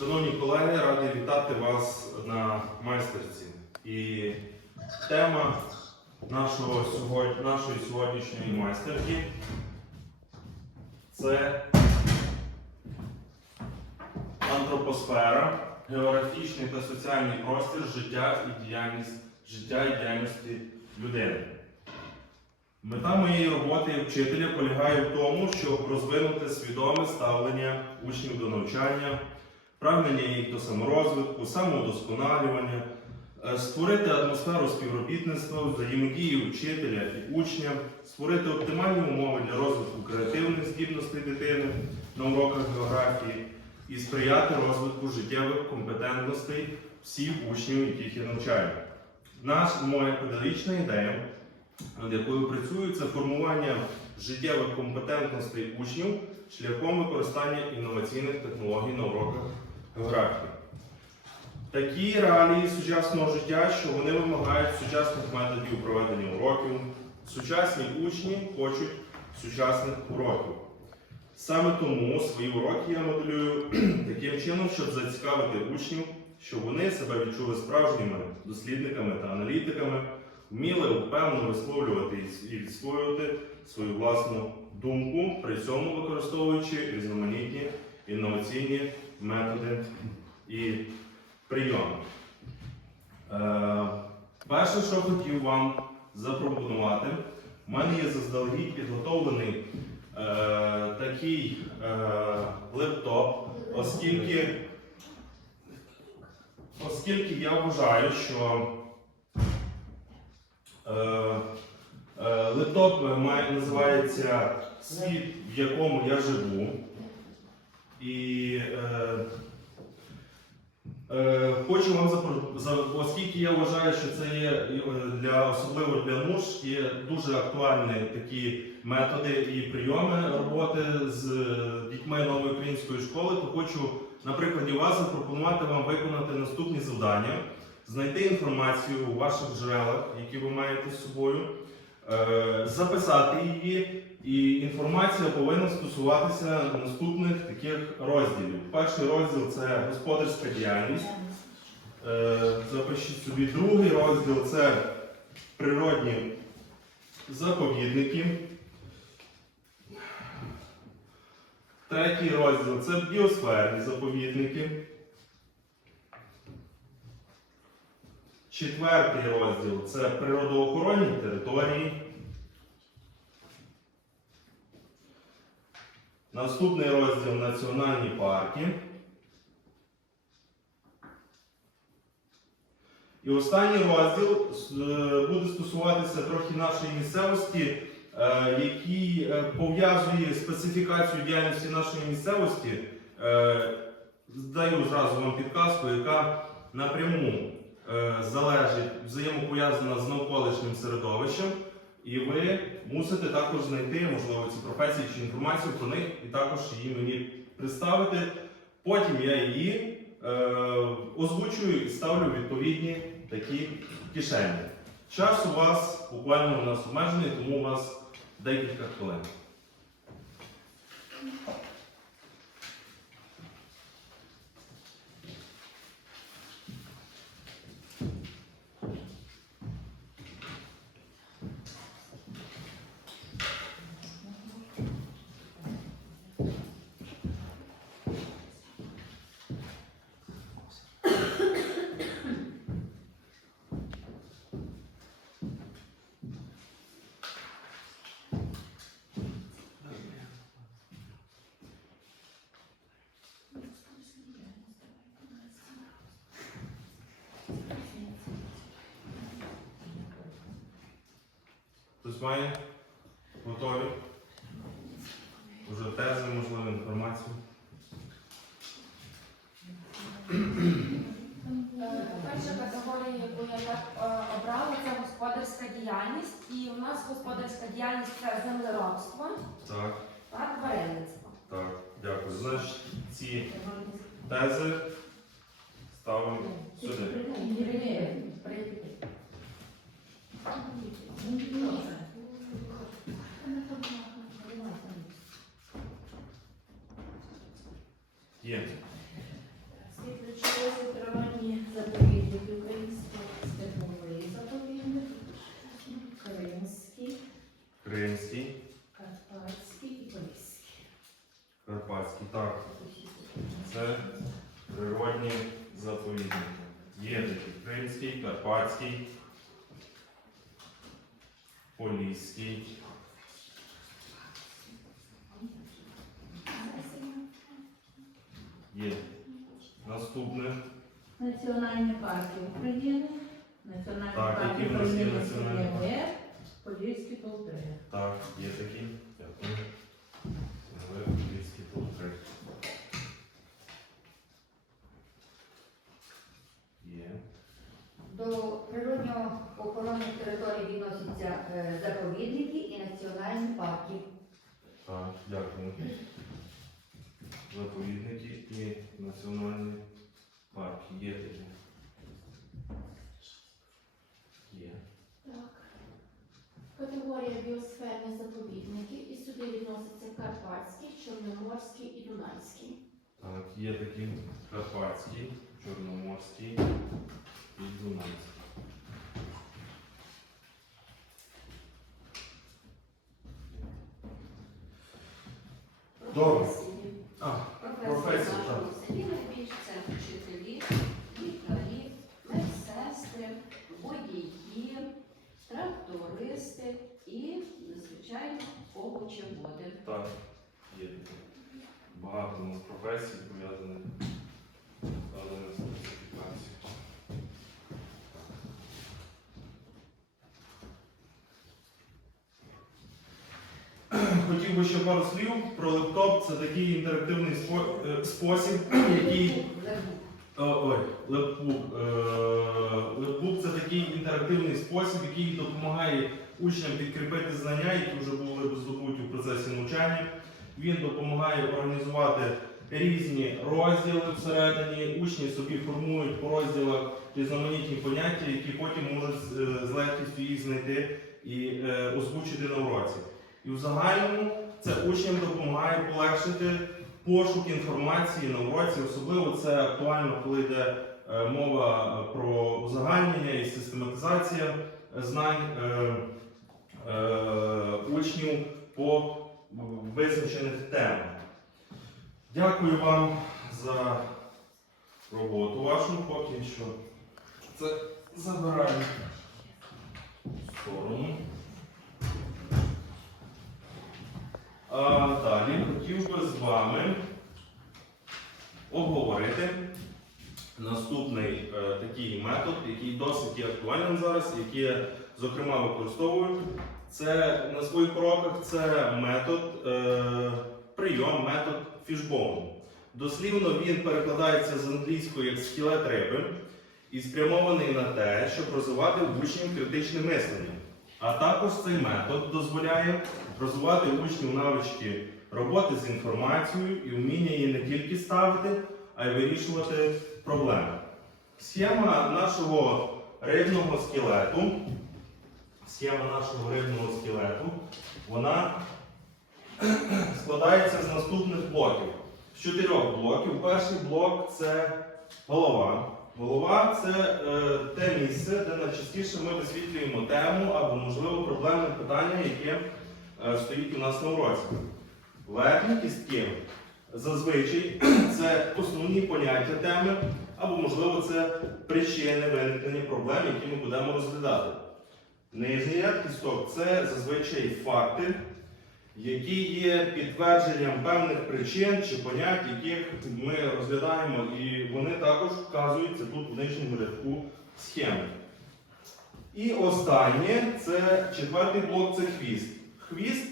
Шановні колеги, радий вітати вас на майстерці. І тема нашого нашої сьогоднішньої майстерки це антропосфера, географічний та соціальний простір життя і діяльність життя і діяльності людини. Мета моєї роботи як вчителя полягає в тому, щоб розвинути свідоме ставлення учнів до навчання, прагнення їх до саморозвитку, самоудосконалювання, е, створити атмосферу співробітництва, взаємодії вчителя і учня, створити оптимальні умови для розвитку креативних здібностей дитини на уроках географії і сприяти розвитку життєвих компетентностей всіх учнів, яких я навчаю. Наш моя педагогічна ідея над якою працюю, це формування життєвих компетентностей учнів шляхом використання інноваційних технологій на уроках географії. Такі реалії сучасного життя, що вони вимагають сучасних методів проведення уроків. Сучасні учні хочуть сучасних уроків. Саме тому свої уроки я моделюю таким чином, щоб зацікавити учнів, щоб вони себе відчули справжніми дослідниками та аналітиками, вміли впевнено висловлювати і відстоювати свою власну думку, при цьому використовуючи різноманітні інноваційні методи і прийоми. Е, перше, що хотів вам запропонувати, в мене є заздалегідь підготовлений е, такий е, лептоп, оскільки, оскільки я вважаю, що Е, е, Лептоп має, називається Світ, в якому я живу. І е, е, хочу вам запро- за, оскільки я вважаю, що це є е, для особливо для нуж, є дуже актуальні такі методи і прийоми роботи з е, дітьми нової української школи, то хочу на прикладі вас запропонувати вам виконати наступні завдання знайти інформацію у ваших джерелах, які ви маєте з собою, записати її, і інформація повинна стосуватися наступних таких розділів. Перший розділ це господарська діяльність. Е, Запишіть собі другий розділ це природні заповідники. Третій розділ це біосферні заповідники. Четвертий розділ це природоохоронні території. Наступний розділ національні парки. І останній розділ е, буде стосуватися трохи нашої місцевості, е, який е, пов'язує специфікацію діяльності нашої місцевості. Е, Даю зразу вам підказку, яка напряму залежить, взаємопов'язана з навколишнім середовищем, і ви мусите також знайти, можливо, ці професії чи інформацію про них, і також її мені представити. Потім я її е, озвучую і ставлю відповідні такі кишені. Час у вас буквально у нас обмежений, тому у вас декілька хвилин. Хтось має готові? Уже тези, можливо, інформацію. Е, Перша категорія, яку я так е, обрала, це господарська діяльність. І у нас господарська діяльність це землеробство Так, та тваринництво. так, дякую. Значить, ці тези ставимо сюди. Ні. Поліський. Є. Наступне. Національні парки України, Національний Так, парк які в нас є національні Сінєве, Подільський полтори. Так, є такі. Дякую. Але англійський портрет. Є. До природньо-охоронних територій відносяться е, заповідники і національні парки. Так, дякую. Заповідники і національні парки. Є такі. Є. Так. Категорія біосферні заповідники, і сюди відносяться Карпатський, Чорноморський і Дунайський. Так, є такі Карпатський, Чорноморський і Дунайський. Професій пов'язаних з. Хотів би ще пару слів про лептоп. Це такий інтерактивний е, спосіб, який Ой, лепбук. Е, Лепбук це такий інтерактивний спосіб, який допомагає учням підкріпити знання, які вже були здобуті у процесі навчання. Він допомагає організувати різні розділи всередині. Учні собі формують по розділах різноманітні поняття, які потім можуть е, з легкістю їх знайти і е, озвучити на уроці. І в загальному це учням допомагає полегшити пошук інформації на уроці, особливо це актуально, коли йде е, мова про узагальнення і систематизація знань учнів по визначених темах. Дякую вам за роботу вашу. Поки що це забираю в сторону. А, далі хотів би з вами обговорити наступний е, такий метод, який досить є актуальним зараз, який я, зокрема, використовую. Це на своїх уроках це метод, е, прийом, метод фішбону. Дослівно він перекладається з англійської як скелет риби і спрямований на те, щоб розвивати в учнів критичне мислення. А також цей метод дозволяє розвивати у учнів навички роботи з інформацією і вміння її не тільки ставити, а й вирішувати проблеми. Схема нашого рибного скелету, схема нашого рибного скелету, вона складається з наступних блоків. З чотирьох блоків. Перший блок це голова. Голова це е, те місце, де найчастіше ми висвітлюємо тему або, можливо, проблемне питання, яке е, стоїть у нас на уроці. Верхні кістки зазвичай це основні поняття теми, або, можливо, це причини виникнення проблем, які ми будемо розглядати. Нижній ряд кісток це зазвичай факти, які є підтвердженням певних причин чи понять, яких ми розглядаємо, і вони також вказуються тут в нижньому рядку схеми. І останнє це четвертий блок це хвіст. Хвіст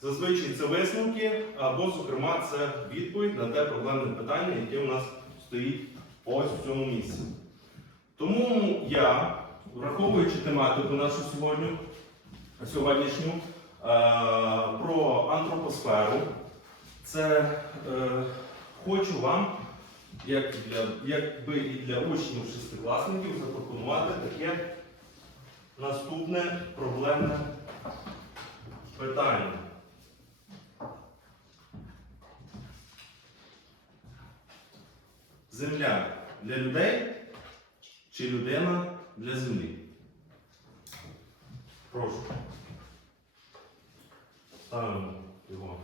зазвичай це висновки, або, зокрема, це відповідь на те проблемне питання, яке у нас стоїть ось в цьому місці. Тому я, враховуючи тематику нашу сьогодні, сьогоднішню, про антропосферу, це е, хочу вам, як, для, якби і для учнів шестикласників, запропонувати таке наступне проблемне питання. Земля для людей чи людина для землі. Прошу. Ставимо його.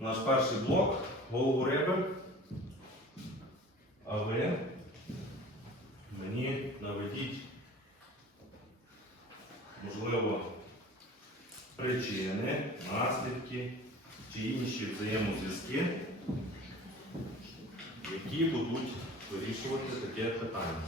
Наш перший блок голову риби. А ви мені наведіть, можливо, причини, наслідки чи інші взаємозв'язки, які будуть вирішувати таке питання.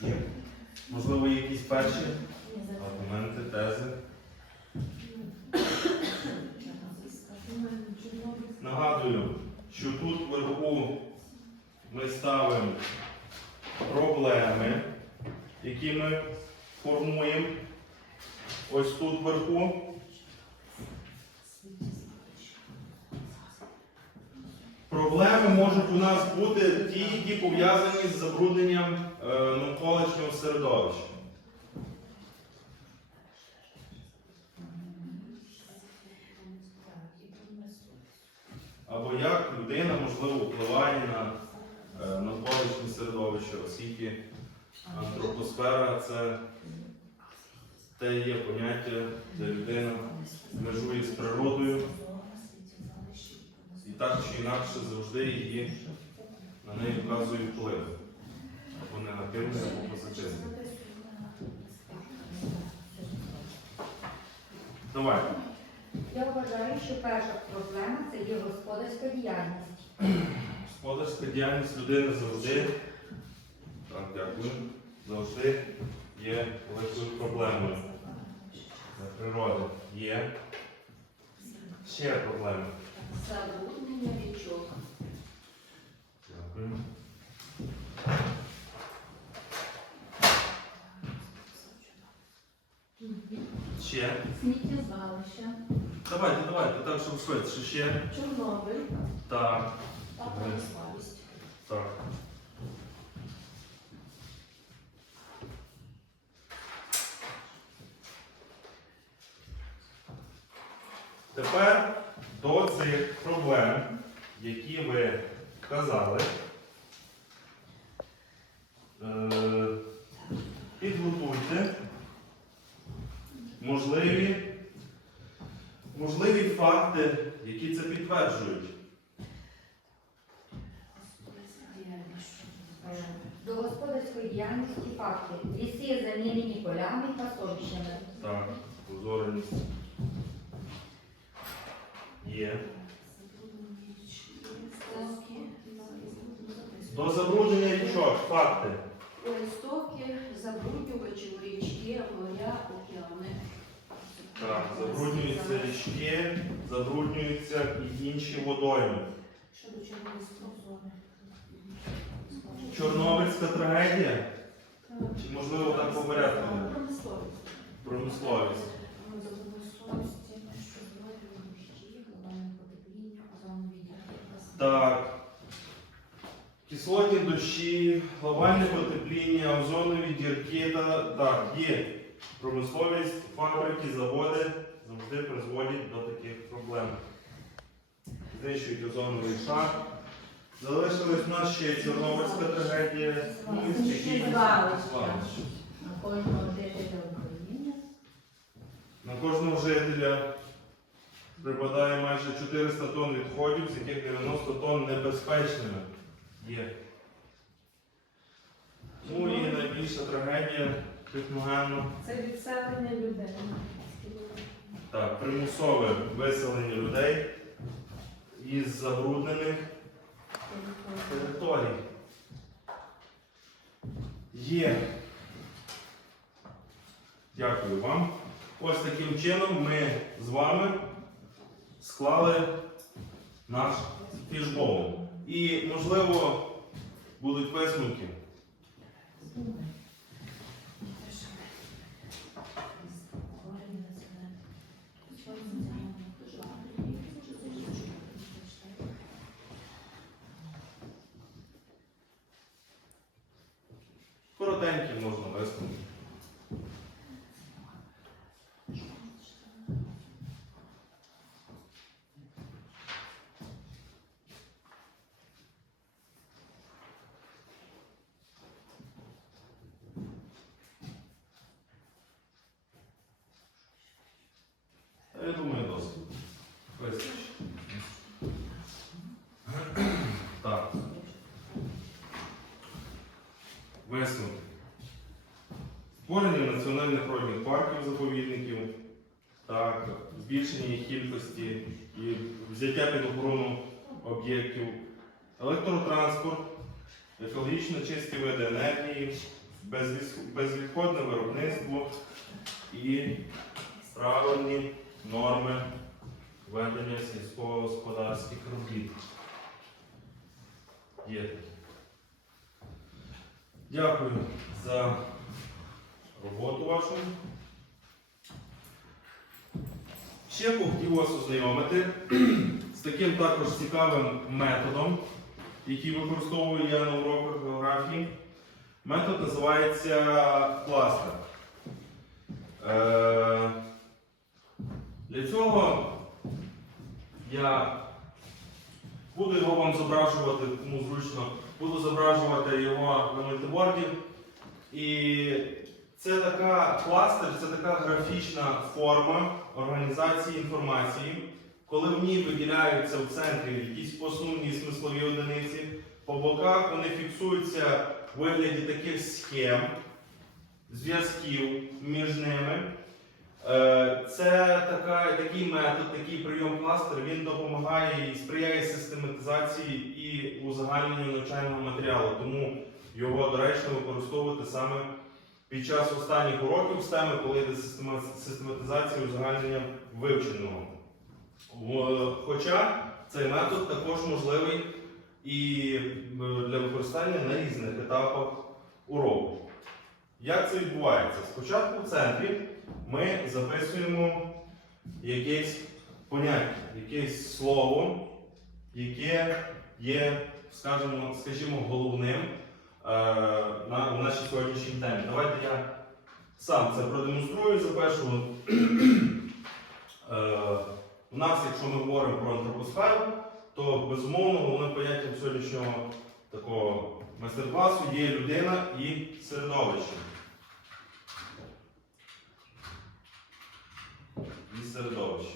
Є? Можливо, є якісь перші аргументи, тези. Нагадую, що тут вверху ми ставимо проблеми, які ми формуємо. Ось тут вверху. Проблеми можуть у нас бути ті, які пов'язані з забрудненням е, навколишнього середовища. Або як людина, можливо, впливає на е, навколишнє середовище, оскільки антропосфера це те є поняття, де людина межує з природою і так чи інакше завжди її на неї вказує вплив. Або негативний, або позитивний. Давай. Я вважаю, що перша проблема це є господарська діяльність. Господарська діяльність людини завжди, так, дякую, завжди є великою проблемою для природи. Є ще проблеми. Забруднення річок. Дякую. Ще. Сміттєзвалище. Давайте, давайте, так, щоб швидше. Ще. Чорнобиль Так. та промисловість. Так. Тепер до цих проблем, які ви казали, е, підготуйте можливі, можливі факти, які це підтверджують. Е, До господарської діяльності факти. Ліси замінені полями і пасовищами. Так, узореність. Є. До забруднення річок, факти. Стоки, забруднювачі в річки, моря, океани. Так, забруднюються річки, забруднюються і інші водойми. Щодо Чорнобильської зони. Чорнобильська трагедія? Чи можливо так по порядку? Промисловість. Промисловість. Так. Кислотні дощі, глобальне потепління, озонові дірки та так, є. Промисловість, фабрики, заводи завжди призводять до таких проблем. Знищують озоновий шар. Залишилась у нас ще Чорнобильська трагедія, ну і стихійні на кожного жителя України. На кожного жителя припадає майже 400 тонн відходів, з яких 90 тонн небезпечними є. Ну і найбільша трагедія техногенно. Це відселення людей. Так, примусове виселення людей із забруднених територій. Є. Дякую вам. Ось таким чином ми з вами склали наш фішбол. І, можливо, будуть висновки. Можна висновки. Та Я думаю, досить. Вистачить. Так. Висновки. Створення національних природних парків заповідників, так, збільшення їх кількості і взяття під охорону об'єктів, електротранспорт, екологічно чисті види енергії, безвідходне виробництво і правильні норми ведення сільськогосподарських робіт. Дякую за роботу вашу. Ще хотів вас ознайомити з таким також цікавим методом, який використовую я на уроках географії. Метод називається кластер. Е, Для цього я буду його вам зображувати, кому зручно, буду зображувати його на мультиборді. І це така кластер, це така графічна форма організації інформації, коли в ній виділяються в центрі якісь основні смислові одиниці, по боках вони фіксуються в вигляді таких схем, зв'язків між ними. Е, Це така, такий метод, такий прийом кластер, він допомагає і сприяє систематизації і узагальненню навчального матеріалу. Тому його доречно використовувати саме під час останніх уроків з теми, коли йде система- систематизація узагальнення вивченого. Хоча цей метод також можливий і е, для використання на різних етапах уроку. Як це відбувається? Спочатку в центрі ми записуємо якесь поняття, якесь слово, яке є, скажімо, скажімо головним на, у нашій сьогоднішній темі. Давайте я сам це продемонструю, запишу. Е, у нас, якщо ми говоримо про антропосферу, то безумовно головним поняттям сьогоднішнього такого майстер-класу є людина і середовище. І середовище.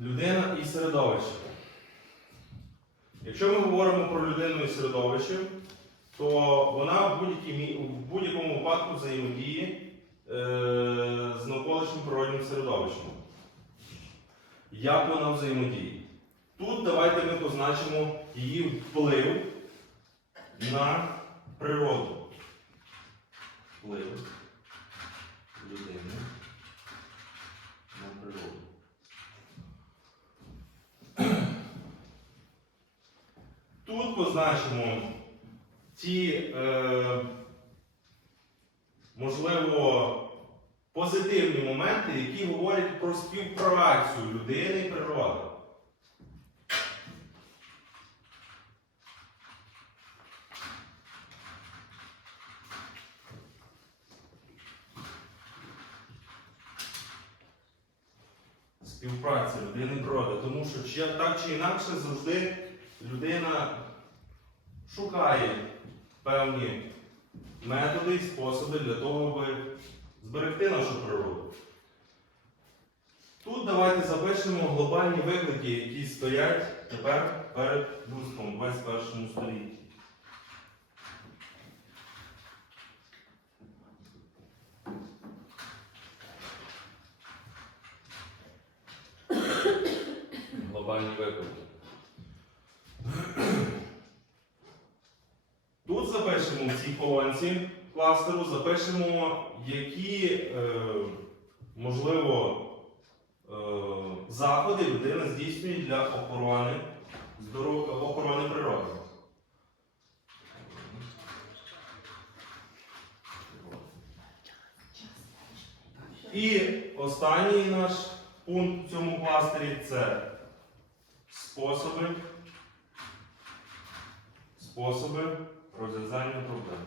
Людина і середовище. Якщо ми говоримо про людину і середовище, то вона в будь-якому випадку взаємодіє е, з навколишнім природним середовищем. Як вона взаємодіє? Тут давайте ми позначимо її вплив на природу. Вплив людини на природу. Тут позначимо ті, е, можливо, позитивні моменти, які говорять про співпрацю людини і природи. Співпраця людини і природи. Тому що так чи інакше завжди людина шукає певні методи і способи для того, аби зберегти нашу природу. Тут давайте запишемо глобальні виклики, які стоять тепер перед людством у 21 столітті. Глобальні виклики. Тут в цій колонці кластеру запишемо, які, е, можливо, е, заходи людина здійснює для охорони, охорони природи. І останній наш пункт в цьому кластері це способи, способи розв'язання проблем.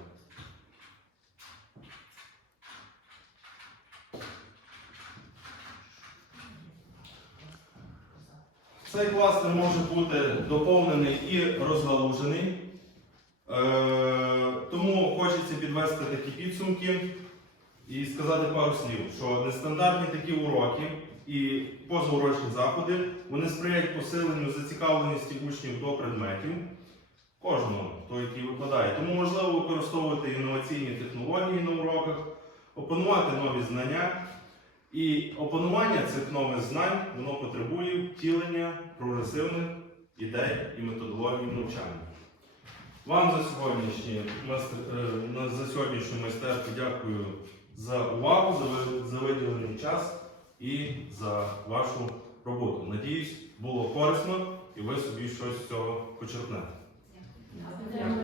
Цей кластер може бути доповнений і розгалужений. Е, тому хочеться підвести такі підсумки і сказати пару слів, що нестандартні такі уроки і позаурочні заходи вони сприяють посиленню зацікавленості учнів до предметів, кожного, той, який викладає. Тому можливо використовувати інноваційні технології на уроках, опанувати нові знання. І опанування цих нових знань воно потребує втілення прогресивних ідей і методологій навчання. Вам за сьогоднішній майстер- е, за сьогоднішню майстерку дякую за увагу, за виділений час і за вашу роботу. Надіюсь, було корисно і ви собі щось з цього почерпнете. Дякую.